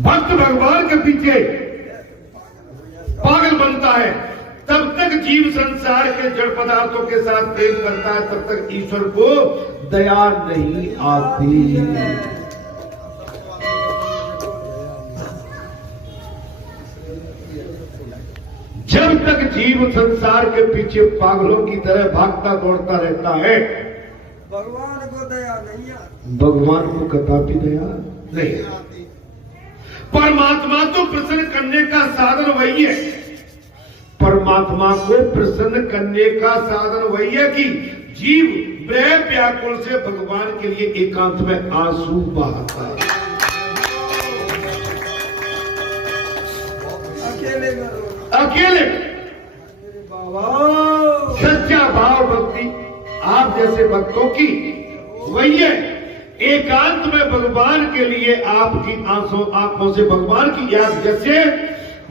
भक्त भगवान के पीछे पागल बनता है, तब तक जीव संसार के जड़ पदार्थों के साथ प्रेम करता है, तब तक ईश्वर को दया नहीं आती। जब तक जीव संसार के पीछे पागलों की तरह भागता दौड़ता रहता है, भगवान को दया नहीं आती। भगवान को कदापि दया नहीं आती। परमात्मा तो प्रसन्न करने का साधन वही है, परमात्मा को प्रसन्न करने का साधन वही है कि जीव प्रेम व्याकुल से भगवान के लिए एकांत में आंसू बहाता है। अकेले सच्चा भाव भक्ति आप जैसे भक्तों की वही है, एकांत में भगवान के लिए आपकी आंखों से भगवान की याद, जैसे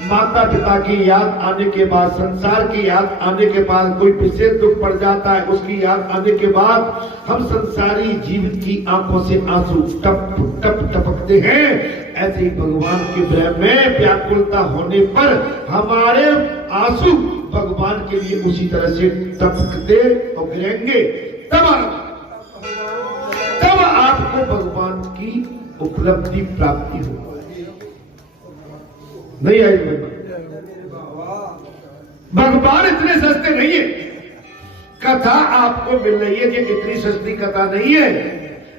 माता पिता की याद आने के बाद, संसार की याद आने के बाद कोई विशेष दुख पड़ जाता है, उसकी याद आने के बाद हम संसारी जीवन की आंखों से आंसू टप टप टपकते हैं, ऐसे ही भगवान के प्रेम में व्याकुलता होने पर हमारे आंसू भगवान के लिए उसी तरह से टपकते और गिरेंगे। तब आपको भगवान की उपलब्धि प्राप्ति होगी। नहीं आई भगवान इतने सस्ते नहीं है। कथा आपको मिल रही है कि इतनी सस्ती कथा नहीं है।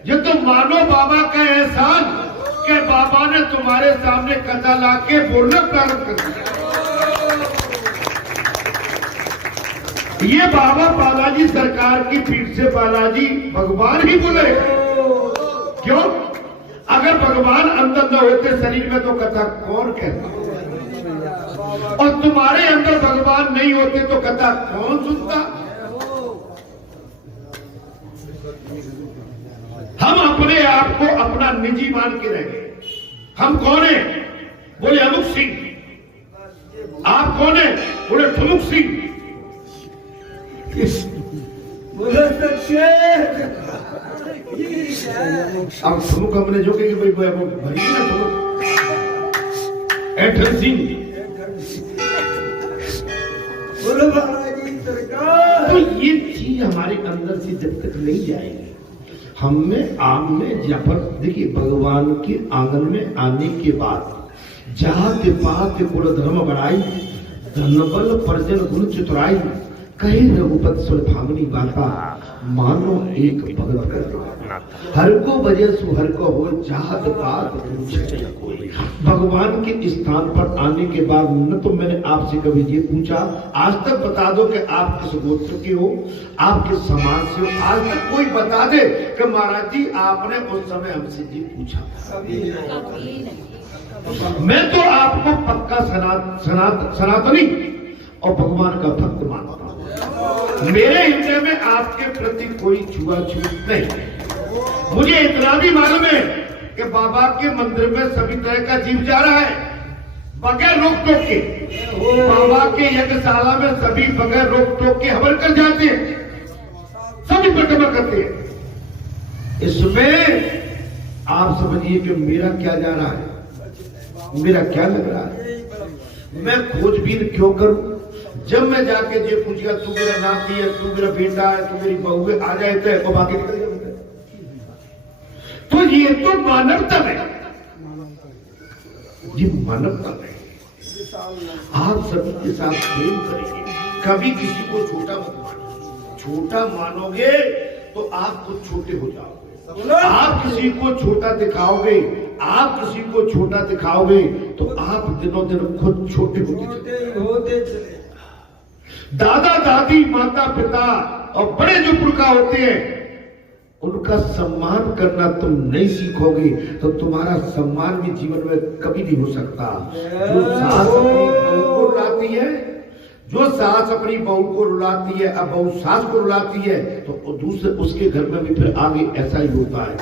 ये तो मानो बाबा का एहसान कि बाबा ने तुम्हारे सामने कथा लाके बोलना प्रारंभ कर दिया। ये बाबा बालाजी सरकार की पीठ से बालाजी भगवान ही बोले। क्यों? अगर भगवान अंदर न होते शरीर में तो कथा कौन कहता, और तुम्हारे अंदर भगवान नहीं होते तो कथा कौन सुनता। हम अपने आप को अपना निजी मान के रह गए। हम कौन है? बोले अमुक सिंह। आप कौन है? बोले ठुमुक सिंह। अब ठुमुक हमने जो कही भाई भरी ना ठुमुक एठन सिंह। तो ये चीज हमारे अंदर से जब तक नहीं जाएगी, हमें आमने जबर देखिए भगवान के आंगन में आने के बाद जात पात कुल धर्म बढ़ाई, धनबल परजन गुण चतुराई, कहे रघुपत सुलभामनी बाता, मानो एक भगत कर हर को वजह सुहर को हो, जात पात कोई। भगवान के स्थान पर आने के बाद न तो मैंने आपसे कभी ये पूछा, आज तक बता दो कि आप किस गोत्र के हो, आप किस समाज से हो। आज तक कोई बता दे कि महाराज जी आपने उस समय हमसे ये पूछा। मैं तो आपको पक्का सनातनी और भगवान का भक्त मानता हूं। मेरे हृदय में आपके प्रति कोई छुआछूत नहीं। मुझे इतना भी मालूम है कि बाबा के मंदिर में सभी तरह का जीव जा रहा है बगैर रोक टोक के। बाबा के यज्ञशाला में सभी बगैर रोक टोक के हवन कर जाते हैं, सभी परिक्रमा करते हैं। इसमें आप समझिए कि मेरा क्या जा रहा है, मेरा क्या लग रहा है। मैं खोजबीन क्यों करूं? जब मैं जाके ये पूछिया तू मेरा नाती है, तू मेरा बेटा है, तू मेरी बहू है, आ जाए तो बाकी निकल जाए। तो ये तो मानवता है, ये मानवता है। आप सभी के साथ प्रेम करेंगे, कभी किसी को छोटा मत मानो। छोटा मानोगे तो आप खुद छोटे हो जाओगे। आप किसी को छोटा दिखाओगे, आप किसी को छोटा दिखाओगे तो आप दिनों दिन खुद छोटे होते चले। दादा दादी माता पिता और बड़े जो पुरखा होते हैं उनका सम्मान करना तुम नहीं सीखोगे तो तुम्हारा सम्मान भी जीवन में कभी नहीं हो सकता। जो सास अपनी बहू को रुलाती है, जो सास अपनी बहू को रुलाती है, अब बहू सास को रुलाती है तो दूसरे उसके घर में भी फिर आगे ऐसा ही होता है।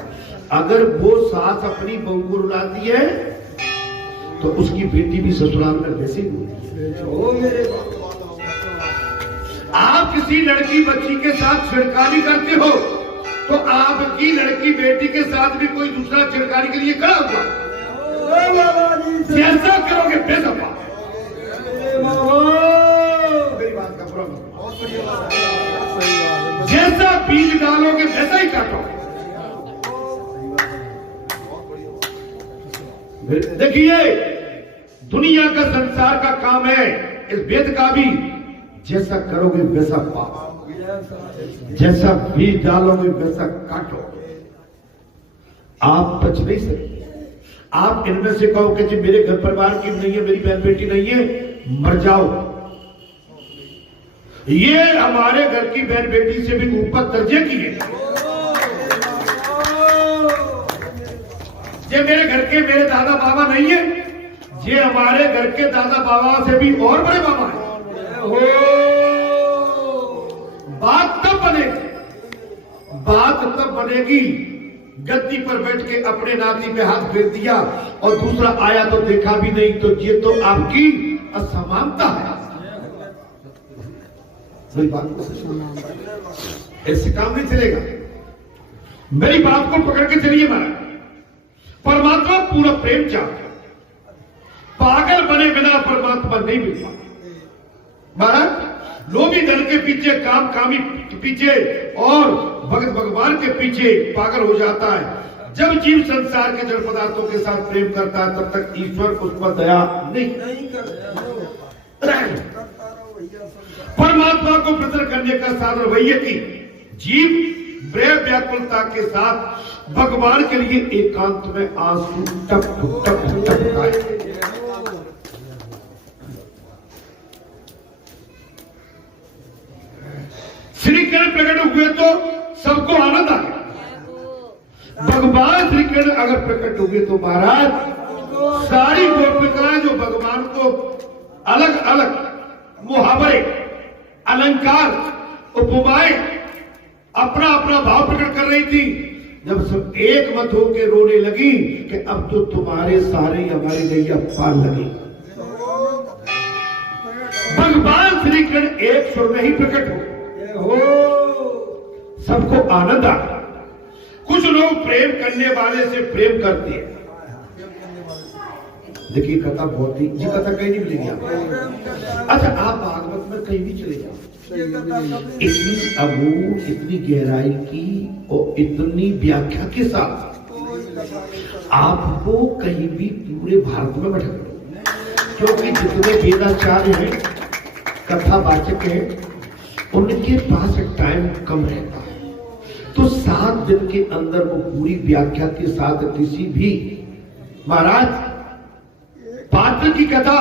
अगर वो सास अपनी बहू को रुलाती है तो उसकी बेटी भी ससुराल में वैसे ही होती है। आप किसी लड़की बच्ची के साथ छिड़कानी करते हो तो आपकी लड़की बेटी के साथ भी कोई दूसरा छिड़कानी के लिए खड़ा हुआ। देखिए, दुनिया का संसार का काम है, इस वेद का भी, जैसा करोगे वैसा पाओ, जैसा बीज डालोगे वैसा काटोगे। आप बच नहीं सकते। आप इनमें से कहो कि जी मेरे घर परिवार की नहीं है, मेरी बहन बेटी नहीं है, मर जाओ। ये हमारे घर की बहन बेटी से भी ऊपर दर्जे की है। ये मेरे घर के मेरे दादा बाबा नहीं है, ये हमारे घर के दादा बाबा से भी और बड़े बाबा हैं। बात तब बनेगी, बात तब बनेगी, गद्दी पर बैठ के अपने नाती पे हाथ फेर दिया और दूसरा आया तो देखा भी नहीं, तो ये तो आपकी असमानता है। मेरी बात ऐसे काम नहीं चलेगा। मेरी बात को पकड़ के चलिए महाराज। परमात्मा पूरा प्रेम चाहता, पागल बने बिना परमात्मा नहीं मिलता महाराज। लोभी धन के पीछे, काम कामी के पीछे और भगत भगवान के पीछे पागल हो जाता है। जब जीव संसार के जड़ पदार्थों के साथ प्रेम करता है तब तक ईश्वर उस पर दया नहीं करता। परमात्मा को प्रसन्न करने का साधन वही है कि जीव प्रेम व्याकुलता के साथ भगवान के लिए एकांत में आंसू टप टप टपकाए। श्री कृष्ण प्रकट हुए तो सबको आनंद आ गया। भगवान श्री कृष्ण अगर प्रकट हुए तो महाराज सारी गोपिकाएं जो भगवान को अलग अलग मुहावरे, अलंकार, उपमाएं, अपना अपना भाव प्रकट कर रही थी, जब सब एक मत होके रोने लगी कि अब तो तुम्हारे सारे हमारी नैया पार लगी। भगवान श्री कृष्ण एक स्वर में ही प्रकट हो, सबको आनंद आ। कुछ लोग प्रेम करने वाले से प्रेम करते हैं। देखिए कथा बहुत ही, ये कथा कहीं नहीं मिलेगी आपको। अच्छा, आप भागवत में कहीं भी चले जाओ, इतनी अबूझ, इतनी गहराई की और इतनी व्याख्या के साथ आपको कहीं भी पूरे भारत में बैठा करो, क्योंकि जितने वेदाचार्य हैं, कथावाचक हैं, उनके पास टाइम कम रहता है। तो 7 दिन के अंदर वो पूरी व्याख्या के साथ किसी भी महाराज पात्र की कथा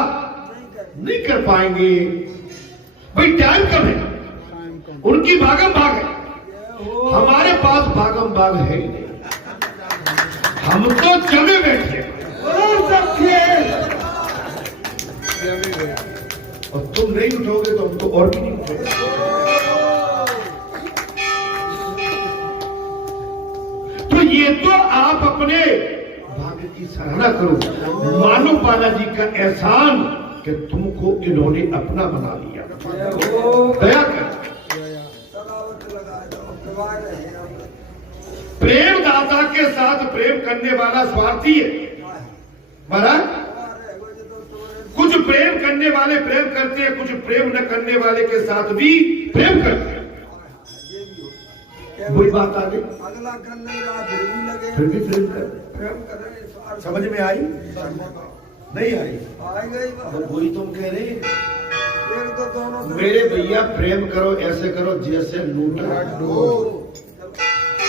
नहीं कर पाएंगे। भाई टाइम कम है, उनकी भागम भाग है, हमारे पास भागम भाग है ही नहीं। हम तो जमे बैठे और तुम नहीं उठोगे तो हम तो और भी नहीं उठोगे। तो ये तो आप अपने भाग्य की सराहना करो। मानो बालाजी का एहसान कि तुमको इन्होंने अपना बना लिया। दया कर, प्रेम दाता के साथ प्रेम करने वाला स्वार्थी है महाराज। कुछ प्रेम करने वाले प्रेम करते हैं, कुछ प्रेम न करने वाले के साथ भी प्रेम करते हैं। वही बात आ गई, अगला कर नहीं रहा फिर भी प्रेम कर। प्रेम करें। समझ में आई? नहीं आई? आ गई तो वही तुम कह रहे हैं, एक तो दोनों मेरे भैया प्रेम करो, ऐसे करो जैसे लूटा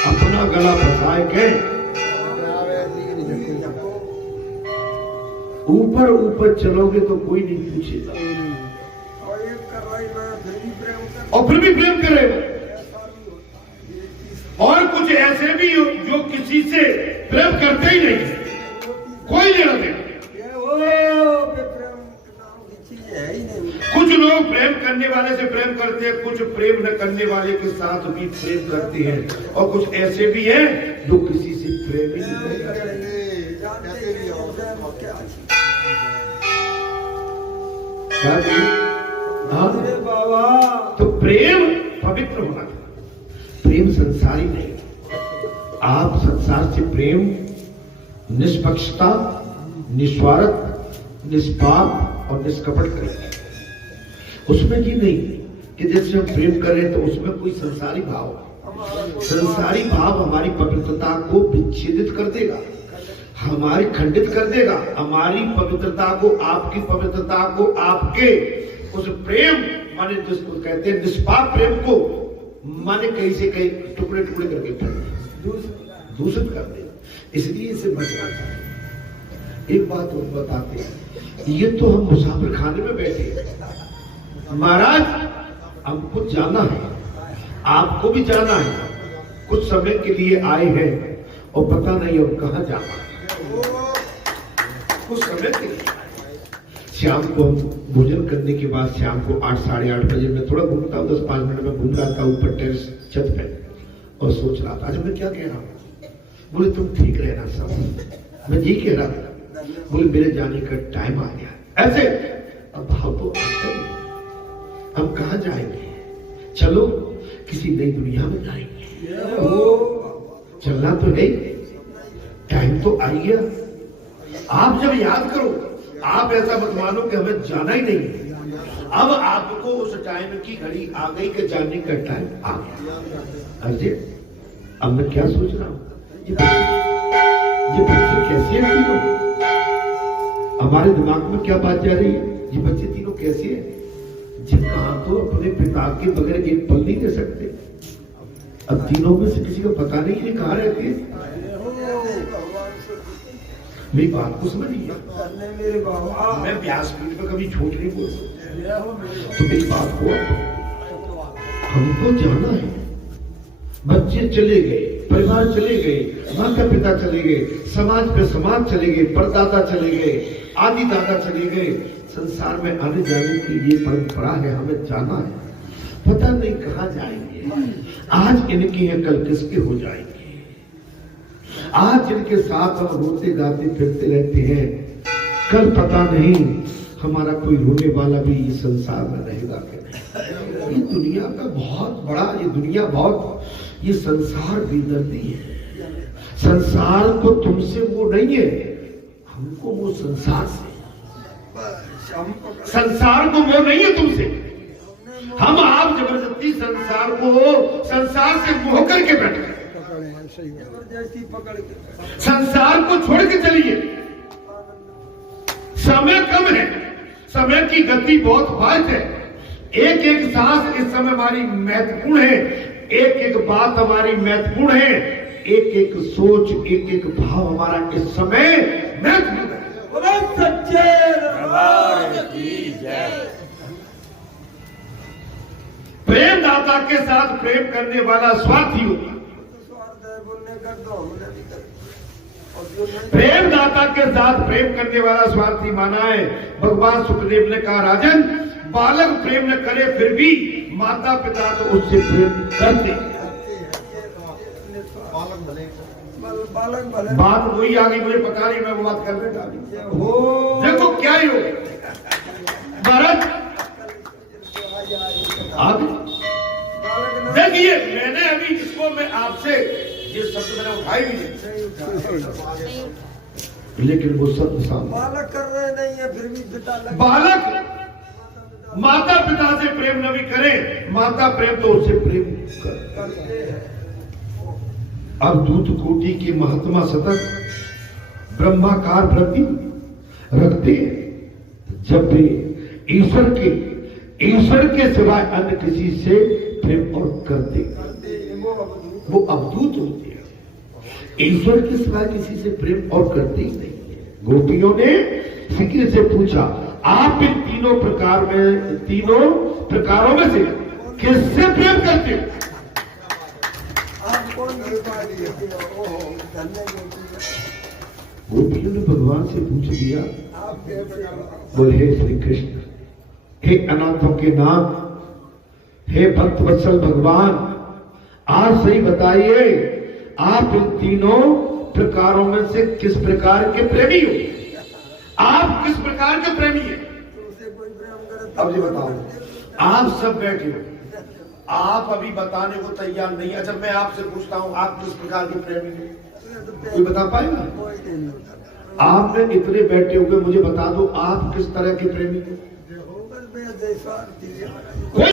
अपना गला फंसाए के ऊपर ऊपर चलोगे तो कोई नहीं पूछेगा। और एक कर रही मैं फिर भी प्रेम कर, और फिर भी प्रेम करेगा। और कुछ ऐसे भी जो किसी से प्रेम करते ही नहीं, कोई लेना देना। कुछ लोग प्रेम करने वाले से प्रेम करते हैं, कुछ प्रेम न करने वाले के साथ भी प्रेम करते हैं, और कुछ ऐसे भी हैं जो किसी से प्रेम ही नहीं करते। तो प्रेम पवित्र होना चाहिए, प्रेम संसारी नहीं। आप संसार से प्रेम निष्पक्षता, निस्वार्थ, निष्पाप और निष्कपट करेंगे। उसमें ये नहीं कि जैसे हम प्रेम करें तो उसमें कोई संसारी भाव, संसारी भाव हमारी पवित्रता को विच्छेदित कर देगा, हमारी खंडित कर देगा, हमारी पवित्रता को, आपकी पवित्रता को, आपके उस प्रेम माने जिसको कहते हैं निष्पाप प्रेम को माने कहीं से कहीं टुकड़े टुकड़े करके दूषित कर दे। इसलिए इसे बचना चाहिए। एक बात हम बताते हैं, ये तो हम मुसाफिर खाने में बैठे हैं महाराज, हमको जाना है, आपको भी जाना है, कुछ समय के लिए आए हैं और पता नहीं अब कहां जाना है। कुछ समय के लिए शाम को हम भोजन करने के बाद शाम को 8 साढ़े 8 बजे मैं थोड़ा घूमता हूँ, 10-5 मिनट में घूम रहा था ऊपर टेरेस छत पे और सोच रहा था आज मैं क्या कह रहा हूँ। बोले तुम ठीक रहना सब, मैं ये कह रहा था। बोले मेरे जाने का टाइम आ गया। ऐसे अब भाव तो आता ही, हम कहाँ जाएंगे, चलो किसी नई दुनिया में जाएंगे। चलना तो है, टाइम तो आ गया। आप जब याद करो, आप ऐसा मत मानो कि हमें जाना ही नहीं, अब आपको उस टाइम की घड़ी आ गई कि जाने का टाइम आ गया। अजय अब मैं क्या सोच रहा हूं, ये बच्चे कैसे हैं तीनों, हमारे दिमाग में क्या बात जा रही है, ये बच्चे तीनों कैसे हैं जिनका तो अपने पिता के बगैर एक पल नहीं दे सकते। अब तीनों में से किसी को पता नहीं ये कहाँ रहते हैं। मेरी बात को समझिए, मैं व्यासपीठ पर कभी झूठ नहीं बोलता, तो मेरी बात को हमको जाना है। बच्चे चले गए, परिवार चले गए, माता पिता चले गए, समाज पे समाज चले गए, परदादा चले गए, आदि दादा चले गए। संसार में आने जाने की ये परंपरा है, हमें जाना है, पता नहीं कहाँ जाएंगे। आज इनके हैं, कल किसके हो जाएंगे। आज जिनके साथ हम रोते गाते फिरते रहते हैं, कल पता नहीं हमारा कोई रोने वाला भी इस संसार में रहेगा कि नहीं। ये दुनिया का बहुत बड़ा, ये दुनिया बहुत, ये संसार बेदर्दी है। संसार को तुमसे वो नहीं है, हमको वो संसार से, संसार को वो नहीं है तुमसे। हम आप जबरदस्ती संसार को, संसार से मोह करके बैठे, संसार को छोड़ के चलिए। समय कम है, समय की गति बहुत फास्ट है। एक एक सांस इस समय हमारी महत्वपूर्ण है, एक एक बात हमारी महत्वपूर्ण है, एक एक सोच, एक एक भाव हमारा इस समय महत्वपूर्ण है। सच्चे दरबार की जय। प्रेम दाता के साथ प्रेम करने वाला स्वार्थी होगा। प्रेम दाता के साथ प्रेम करने वाला स्वार्थी माना है। भगवान सुखदेव ने कहा राजन, बालक प्रेम न करे फिर भी माता पिता तो उससे प्रेम करते। बात वही आ गई, मुझे पता नहीं, मैं वो बात कर बैठा। देखो क्या ही हो भारत आगे। देखिए मैंने अभी इसको, मैं आपसे ये शब्द मैंने उठाई भी नहीं, लेकिन वो शब्द सामने। बालक कर रहे नहीं है फिर भी पिता लग। बालक माता पिता से प्रेम न भी करे, माता प्रेम तो उससे प्रेम करते हैं। अब दूत कोटि की महात्मा सतत ब्रह्माकार वृत्ति रखते हैं। जब भी ईश्वर के सिवाय अन्य किसी से प्रेम और करते, वो अवधूत होते हैं। ईश्वर के सिवाय किसी से प्रेम और करते ही नहीं है। गोपियों ने फिक्र से पूछा, आप इन तीनों प्रकारों में से किससे प्रेम करते हो? गोपियों ने भगवान से पूछ दिया। बोले हे श्री कृष्ण, हे अनाथों के नाथ, हे भक्त वत्सल भगवान, आप सही बताइए, आप इन तीनों प्रकारों में से किस प्रकार के प्रेमी हो? आप किस प्रकार के प्रेमी हैं? अब ये बताओ, आप सब बैठे हो, आप अभी बताने को तैयार नहीं। अच्छा मैं आपसे पूछता हूं, आप किस प्रकार के प्रेमी हैं? कोई बता पाएगा? आपने इतने बैठे हुए, मुझे बता दो आप किस तरह के प्रेमी हैं?